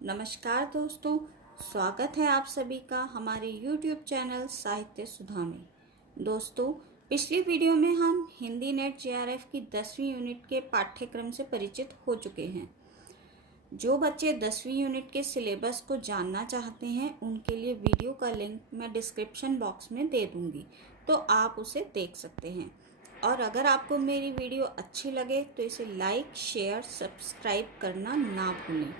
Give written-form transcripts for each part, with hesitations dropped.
नमस्कार दोस्तों, स्वागत है आप सभी का हमारे YouTube चैनल साहित्य सुधा में। दोस्तों, पिछली वीडियो में हम हिंदी नेट JRF की 10वीं यूनिट के पाठ्यक्रम से परिचित हो चुके हैं। जो बच्चे 10वीं यूनिट के सिलेबस को जानना चाहते हैं उनके लिए वीडियो का लिंक मैं डिस्क्रिप्शन बॉक्स में दे दूंगी, तो आप उसे देख सकते हैं। और अगर आपको मेरी वीडियो अच्छी लगे तो इसे लाइक, शेयर, सब्सक्राइब करना ना भूलें।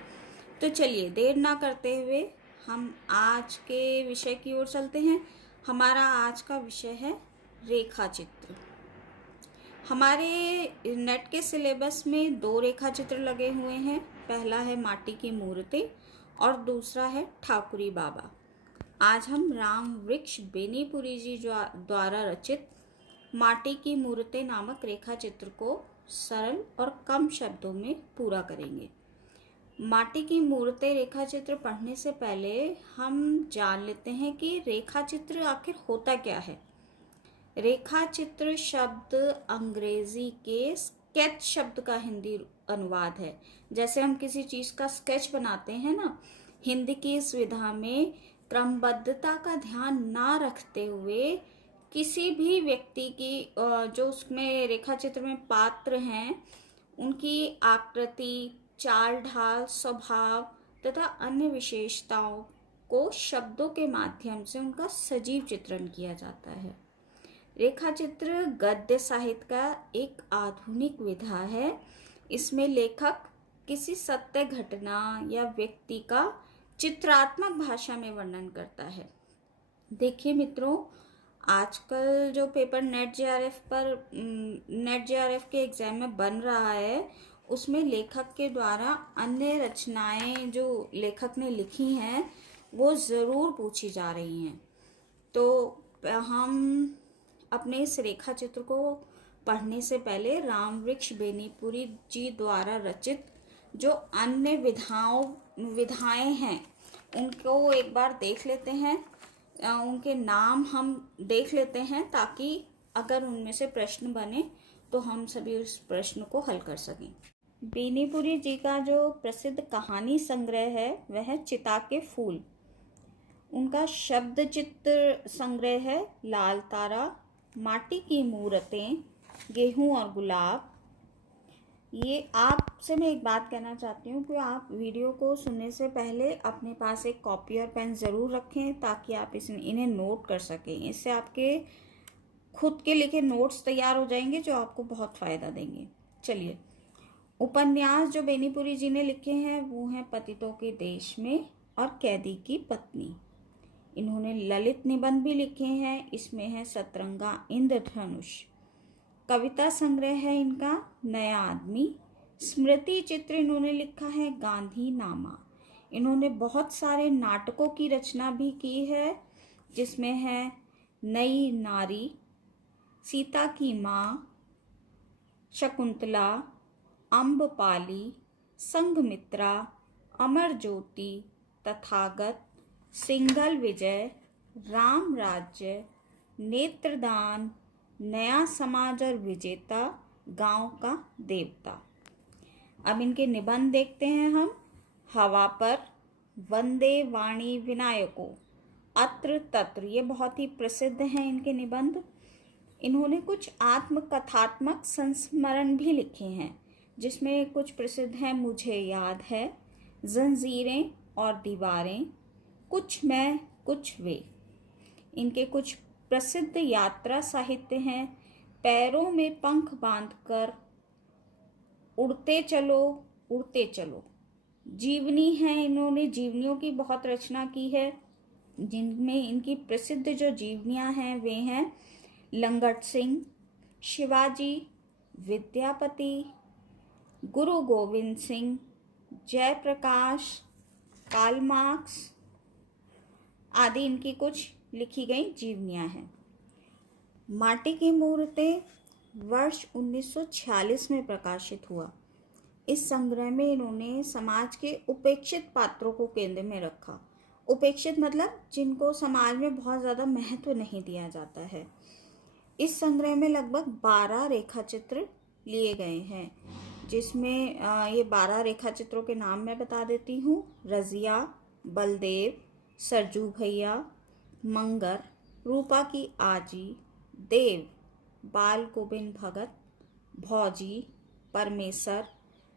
तो चलिए देर ना करते हुए हम आज के विषय की ओर चलते हैं। हमारा आज का विषय है रेखा चित्र। हमारे नेट के सिलेबस में 2 रेखा चित्र लगे हुए हैं। पहला है माटी की मूर्तें और दूसरा है ठाकुरी बाबा। आज हम राम वृक्ष बेनीपुरी जी द्वारा रचित माटी की मूर्तें नामक रेखा चित्र को सरल और कम शब्दों में पूरा करेंगे। माटी की मूर्तें रेखा चित्र पढ़ने से पहले हम जान लेते हैं कि रेखा चित्र आखिर होता क्या है। रेखा चित्र शब्द अंग्रेजी के स्केच शब्द का हिंदी अनुवाद है। जैसे हम किसी चीज का स्केच बनाते हैं ना, हिंदी की इस विधा में क्रमबद्धता का ध्यान ना रखते हुए किसी भी व्यक्ति की जो उसमें रेखा चित्र में पात्र हैं उनकी आकृति, चाल ढाल, स्वभाव तथा अन्य विशेषताओं को शब्दों के माध्यम से उनका सजीव चित्रण किया जाता है। रेखा चित्र गद्य साहित्य का एक आधुनिक विधा है। इसमें लेखक किसी सत्य घटना या व्यक्ति का चित्रात्मक भाषा में वर्णन करता है। देखिए मित्रों, आजकल जो पेपर नेट JRF के एग्जाम में बन रहा है उसमें लेखक के द्वारा अन्य रचनाएं जो लेखक ने लिखी हैं वो ज़रूर पूछी जा रही हैं। तो हम अपने इस रेखा चित्र को पढ़ने से पहले राम वृक्ष बेनीपुरी जी द्वारा रचित जो अन्य विधाएं हैं उनको एक बार देख लेते हैं। उनके नाम हम देख लेते हैं ताकि अगर उनमें से प्रश्न बने तो हम सभी उस प्रश्न को हल कर सकें। बेनीपुरी जी का जो प्रसिद्ध कहानी संग्रह है वह है चिता के फूल। उनका शब्द चित्र संग्रह है लाल तारा, माटी की मूर्तें, गेहूं और गुलाब। ये आपसे मैं एक बात कहना चाहती हूँ कि आप वीडियो को सुनने से पहले अपने पास एक कॉपी और पेन ज़रूर रखें ताकि आप इन्हें नोट कर सकें। इससे आपके खुद के लिखे नोट्स तैयार हो जाएंगे जो आपको बहुत फ़ायदा देंगे। चलिए, उपन्यास जो बेनीपुरी जी ने लिखे हैं वो हैं पतितों के देश में और कैदी की पत्नी। इन्होंने ललित निबंध भी लिखे हैं। इसमें है सतरंगा, इंद्रधनुष। कविता संग्रह है इनका नया आदमी। स्मृति चित्र इन्होंने लिखा है गांधी नामा। इन्होंने बहुत सारे नाटकों की रचना भी की है जिसमें है नई नारी, सीता की माँ, शकुंतला, अम्बपाली, संघमित्रा, अमर ज्योति, तथागत, सिंघल विजय, राम राज्य, नेत्रदान, नया समाज और विजेता, गांव का देवता। अब इनके निबंध देखते हैं हम। हवा पर, वंदे वाणी विनायको, अत्र तत्र, ये बहुत ही प्रसिद्ध हैं इनके निबंध। इन्होंने कुछ आत्मकथात्मक संस्मरण भी लिखे हैं जिसमें कुछ प्रसिद्ध हैं मुझे याद है, जंजीरें और दीवारें, कुछ मैं कुछ वे। इनके कुछ प्रसिद्ध यात्रा साहित्य हैं पैरों में पंख बांधकर उड़ते चलो उड़ते चलो। जीवनी है, इन्होंने जीवनियों की बहुत रचना की है जिनमें इनकी प्रसिद्ध जो जीवनियाँ हैं वे हैं लंगट सिंह, शिवाजी, विद्यापति, गुरु गोविंद सिंह, जयप्रकाश, कार्ल मार्क्स आदि इनकी कुछ लिखी गई जीवनियाँ हैं। माटी की मूर्तें वर्ष 1946 में प्रकाशित हुआ। इस संग्रह में इन्होंने समाज के उपेक्षित पात्रों को केंद्र में रखा। उपेक्षित मतलब जिनको समाज में बहुत ज़्यादा महत्व नहीं दिया जाता है। इस संग्रह में लगभग 12 रेखा चित्र लिए गए हैं जिसमें ये 12 रेखा चित्रों के नाम मैं बता देती हूँ। रजिया, बलदेव, सरजू भैया, मंगर, रूपा की आजी, देव, बाल गोविंद भगत, भौजी, परमेसर,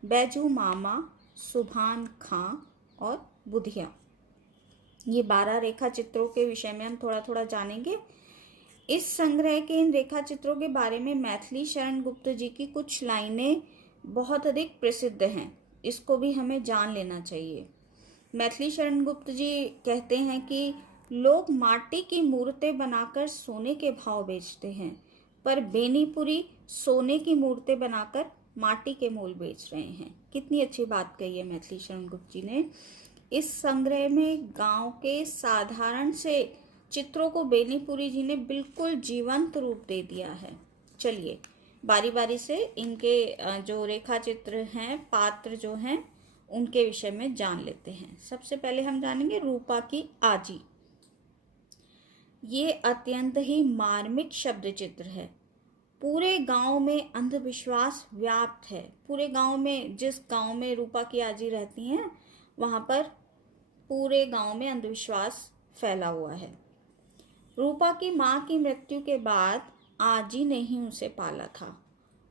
बैजू मामा, सुभान खां और बुधिया। ये 12 रेखा चित्रों के विषय में हम थोड़ा थोड़ा जानेंगे। इस संग्रह के इन रेखा चित्रों के बारे में मैथिली शरण गुप्त जी की कुछ लाइनें बहुत अधिक प्रसिद्ध हैं, इसको भी हमें जान लेना चाहिए। मैथिली शरण गुप्त जी कहते हैं कि लोग माटी की मूर्तें बनाकर सोने के भाव बेचते हैं, पर बेनीपुरी सोने की मूर्तें बनाकर माटी के मोल बेच रहे हैं। कितनी अच्छी बात कही है मैथिली शरण गुप्त जी ने। इस संग्रह में गांव के साधारण से चित्रों को बेनीपुरी जी ने बिल्कुल जीवंत रूप दे दिया है। चलिए बारी बारी से इनके जो रेखा चित्र हैं, पात्र जो हैं, उनके विषय में जान लेते हैं। सबसे पहले हम जानेंगे रूपा की आजी। ये अत्यंत ही मार्मिक शब्द चित्र है। पूरे गांव में अंधविश्वास व्याप्त है। पूरे गांव में, जिस गांव में रूपा की आजी रहती हैं, वहां पर पूरे गांव में अंधविश्वास फैला हुआ है। रूपा की मां की मृत्यु के बाद आजी ने ही उसे पाला था।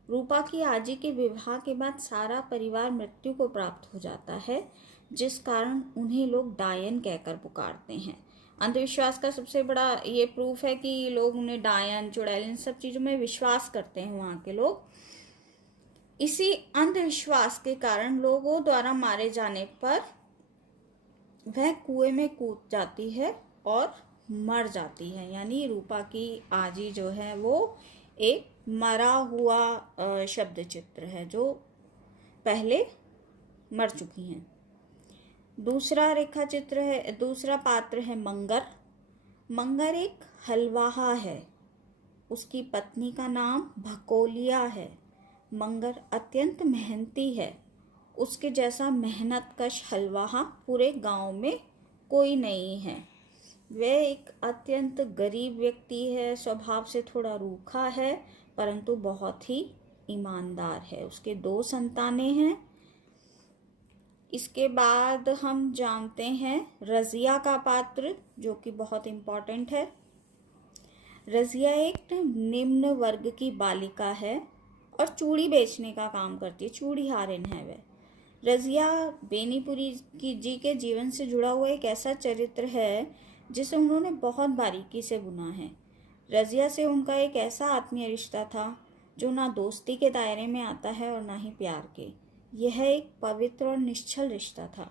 रूपा की आजी के विवाह के बाद सारा परिवार मृत्यु को प्राप्त हो जाता है, जिस कारण उन्हें लोग डायन कहकर पुकारते हैं। अंधविश्वास का सबसे बड़ा ये प्रूफ है कि लोग उन्हें डायन, चुड़ैल, इन सब चीजों में विश्वास करते हैं वहां के लोग। इसी अंधविश्वास के कारण लोगों द्वारा मारे जाने पर वह कुएं में कूद जाती है और मर जाती है। यानी रूपा की आजी जो है वो एक मरा हुआ शब्द चित्र है, जो पहले मर चुकी हैं। दूसरा रेखा चित्र है, दूसरा पात्र है मंगर। मंगर एक हलवाहा है। उसकी पत्नी का नाम भकोलिया है। मंगर अत्यंत मेहनती है। उसके जैसा मेहनतकश हलवाहा पूरे गांव में कोई नहीं है। वह एक अत्यंत गरीब व्यक्ति है, स्वभाव से थोड़ा रूखा है, परंतु बहुत ही ईमानदार है। उसके 2 संतानें हैं। इसके बाद हम जानते हैं रजिया का पात्र, जो कि बहुत इम्पोर्टेंट है। रजिया एक निम्न वर्ग की बालिका है और चूड़ी बेचने का काम करती है। चूड़ी हारिन है वह। रजिया बेनीपुरी जी के जीवन से जुड़ा हुआ एक ऐसा चरित्र है जिसे उन्होंने बहुत बारीकी से बुना है। रजिया से उनका एक ऐसा आत्मीय रिश्ता था जो ना दोस्ती के दायरे में आता है और ना ही प्यार के। यह एक पवित्र और निश्चल रिश्ता था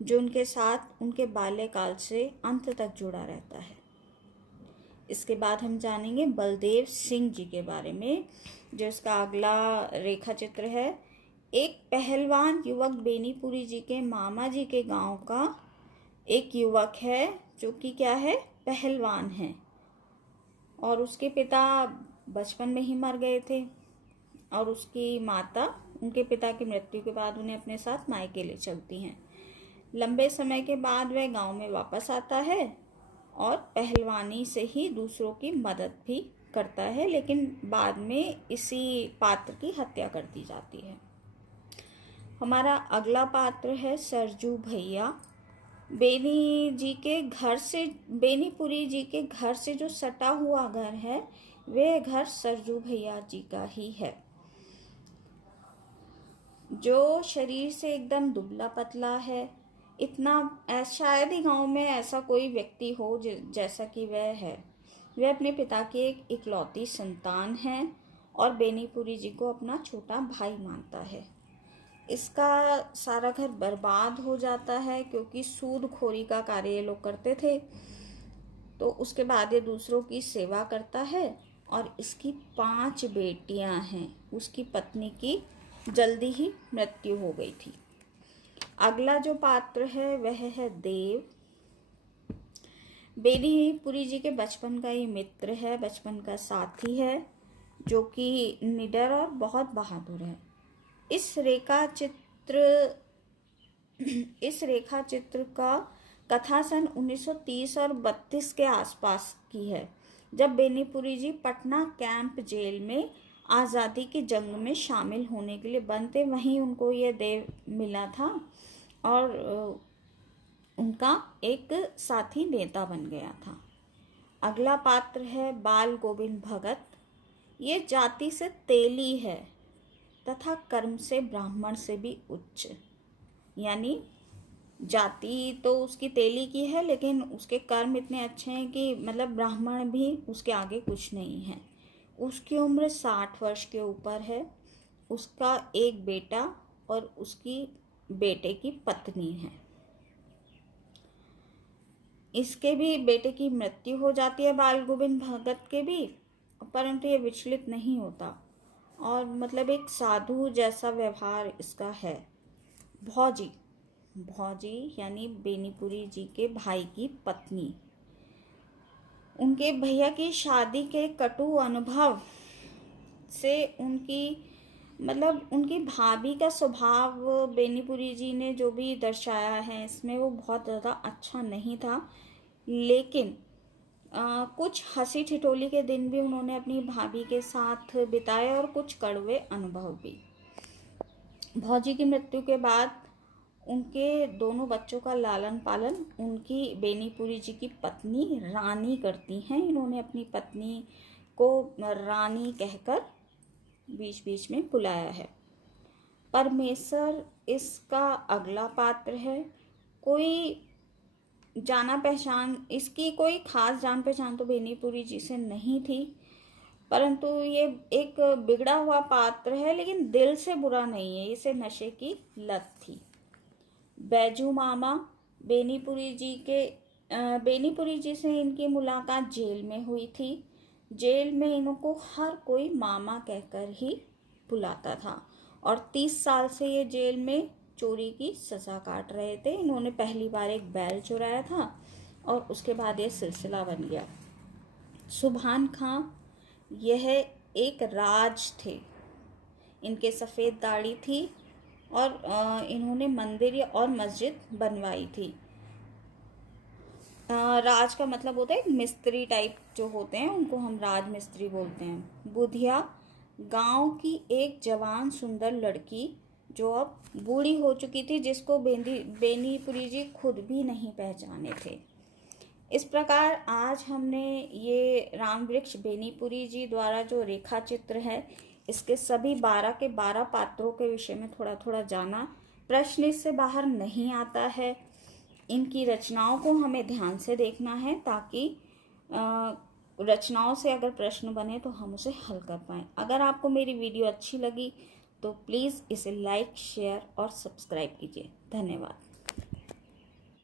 जो उनके साथ उनके बाल्यकाल से अंत तक जुड़ा रहता है। इसके बाद हम जानेंगे बलदेव सिंह जी के बारे में, जो इसका अगला रेखा चित्र है। एक पहलवान युवक बेनीपुरी जी के मामा जी के गांव का एक युवक है, जो कि क्या है, पहलवान है। और उसके पिता बचपन में ही मर गए थे और उसकी माता उनके पिता की मृत्यु के बाद उन्हें अपने साथ मायके ले चलती हैं। लंबे समय के बाद वह गांव में वापस आता है और पहलवानी से ही दूसरों की मदद भी करता है, लेकिन बाद में इसी पात्र की हत्या कर दी जाती है। हमारा अगला पात्र है सरजू भैया। बेनीपुरी जी के घर से जो सटा हुआ घर है, वह घर सरजू भैया जी का ही है, जो शरीर से एकदम दुबला पतला है। इतना शायद ही गांव में ऐसा कोई व्यक्ति हो जैसा कि वह है। वह अपने पिता की एक इकलौती संतान है और बेनीपुरी जी को अपना छोटा भाई मानता है। इसका सारा घर बर्बाद हो जाता है क्योंकि सूदखोरी का कार्य ये लोग करते थे। तो उसके बाद ये दूसरों की सेवा करता है और इसकी 5 बेटियां हैं। उसकी पत्नी की जल्दी ही मृत्यु हो गई थी। अगला जो पात्र है वह है देव। बेनीपुरी जी के बचपन का ये मित्र है, बचपन का साथी है, जो कि निडर और बहुत बहादुर है। इस रेखा चित्र का कथा सन 1930 और 32 के आसपास की है, जब बेनीपुरी जी पटना कैंप जेल में आज़ादी की जंग में शामिल होने के लिए बनते, वहीं उनको ये देव मिला था और उनका एक साथी नेता बन गया था। अगला पात्र है बाल गोविंद भगत। ये जाति से तेली है तथा कर्म से ब्राह्मण से भी उच्च, यानी जाति तो उसकी तेली की है लेकिन उसके कर्म इतने अच्छे हैं कि मतलब ब्राह्मण भी उसके आगे कुछ नहीं है। उसकी उम्र 60 वर्ष के ऊपर है। उसका एक बेटा और उसकी बेटे की पत्नी है। इसके भी बेटे की मृत्यु हो जाती है बाल गोविंद भगत के भी, परंतु ये विचलित नहीं होता और मतलब एक साधु जैसा व्यवहार इसका है। भौजी, भौजी यानी बेनीपुरी जी के भाई की पत्नी, उनके भैया की शादी के कटु अनुभव से उनकी भाभी का स्वभाव बेनीपुरी जी ने जो भी दर्शाया है इसमें वो बहुत ज़्यादा अच्छा नहीं था, लेकिन कुछ हंसी ठिठोली के दिन भी उन्होंने अपनी भाभी के साथ बिताए और कुछ कड़वे अनुभव भी। भौजी की मृत्यु के बाद उनके दोनों बच्चों का लालन पालन उनकी बेनीपुरी जी की पत्नी रानी करती हैं। इन्होंने अपनी पत्नी को रानी कहकर बीच बीच में बुलाया है। परमेश्वर इसका अगला पात्र है। इसकी कोई खास जान पहचान तो बेनीपुरी जी से नहीं थी, परंतु ये एक बिगड़ा हुआ पात्र है, लेकिन दिल से बुरा नहीं है, इसे नशे की लत थी। बैजू मामा, बेनीपुरी जी से इनकी मुलाकात जेल में हुई थी। जेल में इनको हर कोई मामा कहकर ही बुलाता था और 30 साल से ये जेल में चोरी की सज़ा काट रहे थे। इन्होंने पहली बार एक बैल चुराया था और उसके बाद ये सिलसिला बन गया। सुभान खां, यह एक राज थे। इनके सफ़ेद दाढ़ी थी और इन्होंने मंदिर और मस्जिद बनवाई थी। राज का मतलब होता है मिस्त्री टाइप जो होते हैं, उनको हम राज मिस्त्री बोलते हैं। बुधिया, गांव की एक जवान सुंदर लड़की जो अब बूढ़ी हो चुकी थी, जिसको बेनीपुरी जी खुद भी नहीं पहचाने थे। इस प्रकार आज हमने ये राम वृक्ष बेनीपुरी जी द्वारा जो रेखा चित्र है, इसके सभी 12 के 12 पात्रों के विषय में थोड़ा थोड़ा जाना। प्रश्न इससे बाहर नहीं आता है। इनकी रचनाओं को हमें ध्यान से देखना है ताकि रचनाओं से अगर प्रश्न बने तो हम उसे हल कर पाएँ। अगर आपको मेरी वीडियो अच्छी लगी तो प्लीज़ इसे लाइक, शेयर और सब्सक्राइब कीजिए। धन्यवाद।